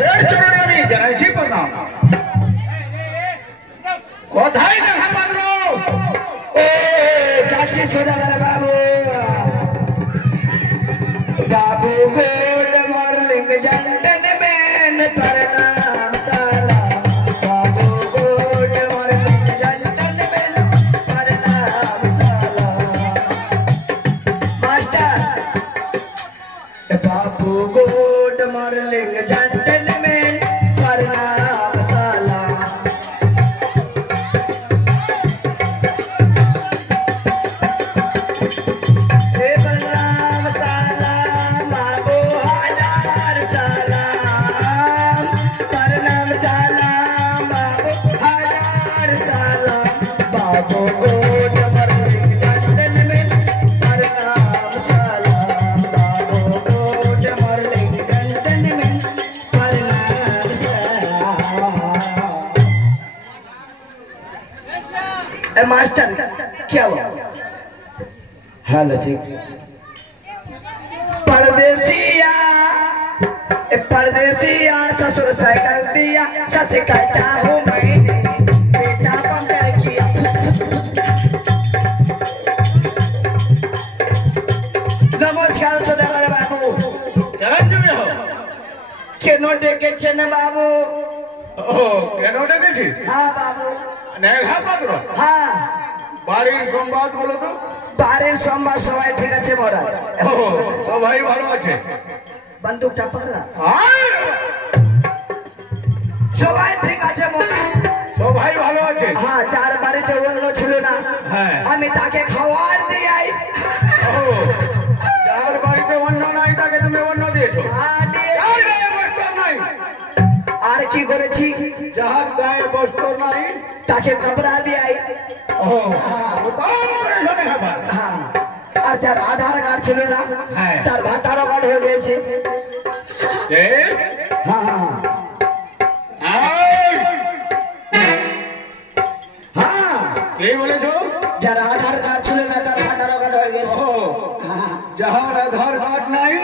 সেই চরণে আমি জানাইছি প্রণাম। কোথায় দেখা পাত্র? ও যাচ্ছি সদাগর বাবু। बाबू गोड मॉर्निंग जंडन में प्रणाम सलाम। बाबू गोड मॉर्निंग जंडन में प्रणाम सलाम। मास्टर बाबू गोड मॉर्निंग जंडन में प्रणाम सलाम। मास्टर क्या हुआ? हेलो जी। परदेसिया परदेसिया ससुर साइकिल दिया सस कटा हूँ मैंने बेटा पंपर किया। नमस्कार सदागर बाबू। केनो डेके छे बाबू? ও কেন ডেকেছি? हाँ बाबू। নেঘা পাত্র? हाँ। বাড়ির সংবাদ বলো তো। বাড়ির সংবাদ সবাই ঠিক আছে মহারাজ। ও সবাই ভালো আছে? বন্দুকটা পাররা? আর সবাই ঠিক আছে মহারাজ। সবাই ভালো আছে? হ্যাঁ, যার বাড়িতে অন্য ছিল না হ্যাঁ আমি তাকে খাওয়ার দিয়াই। ও যার বাড়িতে অন্য নাই তাকে তুমি অন্য দিয়েছো? হ্যাঁ, দিয়েছি। যার গায়ে বস্ত্র নাই? আর কি করেছি? যার গায়ে বস্ত্র নাই তাকে কাপড়া দিয়াই। ও উত্তম করেছো নেঘা। হ্যাঁ, আর যার আধার কার্ড ছিল না হ্যাঁ তার ভাতারও কার্ড হয়ে গেছে। এ হ্যাঁ হ্যাঁ এই হ্যাঁ, কি বলেছো? যার আধার কার্ড ছিল না তার ভাতারও কার্ড হয়ে গেছে। ও হ্যাঁ, যার আধার কার্ড নাই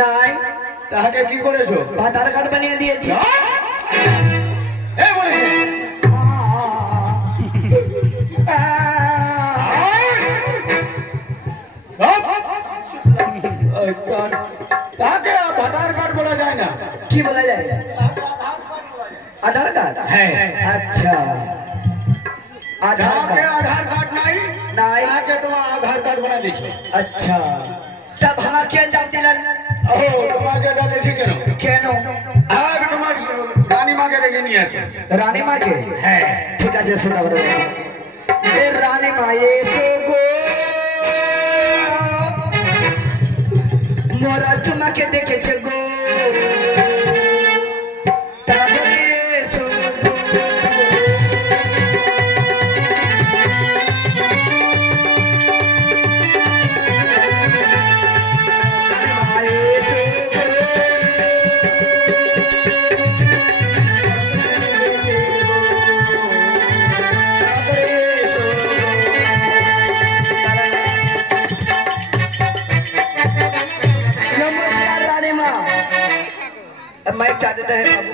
নাই তাকে কি করেছো? ভাতার কার্ড বানিয়ে দিয়েছি। এ বলেছো তাকে আধার কার্ড বলা যায় না। কি বলা যায়? আধার কার্ড? হ্যাঁ আচ্ছা, আধার যাকে কার্ড আধার কার্ড নাই নাই। তাকে তোমার আধার কার্ড বানা দিয়েছো। আচ্ছা, তা ভাঙা কে জান দিলেন? ও তোমাকে ডাকেছি কেন? কেন? আর তোমার রানীমাকে ডেকে নিয়ে আসো। রানীমাকে? হ্যাঁ ঠিক আছে, শোনা বলো। এ রানীমা এসো গো, মোরা তোমাকে দেখেছে গো, তারপরে এসো গো। রানীমা এসো গো, नमस्कार रानी माँ। माइक चाह देता है बाबू।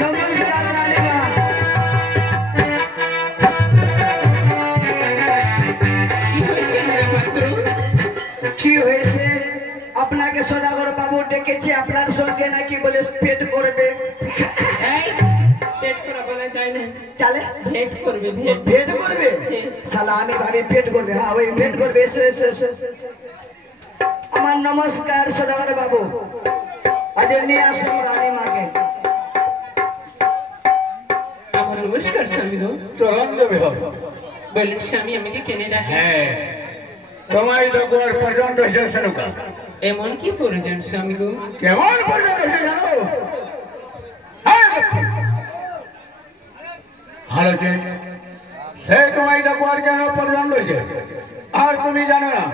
नमस्कार रानी माँ। কি হয়েছে? আপনাকে সদাগর বাবু ডেকেছে আপনার সঙ্গে নাকি বলে পেট করবে। পেট করা বলা যায় না, তাহলে ভেট করবে, ভেট। পেট করবে? শালা আমি ভাবি পেট করবে। হ্যাঁ, ওই পেট করবে। এসো এসো এসো। আমার নমস্কার সদাগর বাবু। আজ নিয়ে আসলাম রানী মাকে। আমার নমস্কার স্বামী গো। চরণ দেবে হবে। বললেন স্বামী আমাকে কেনে রাখে। হ্যাঁ তোমায় ডাকুয়ার পর্যন্ত এসে শুনুকা। এমন কি প্রয়োজন স্বামী গো? কেমন পর্যন্ত এসে জানো? ভালো সে তোমায় ডাকুয়ার কেন পর্যন্ত এসে আর তুমি জানো না?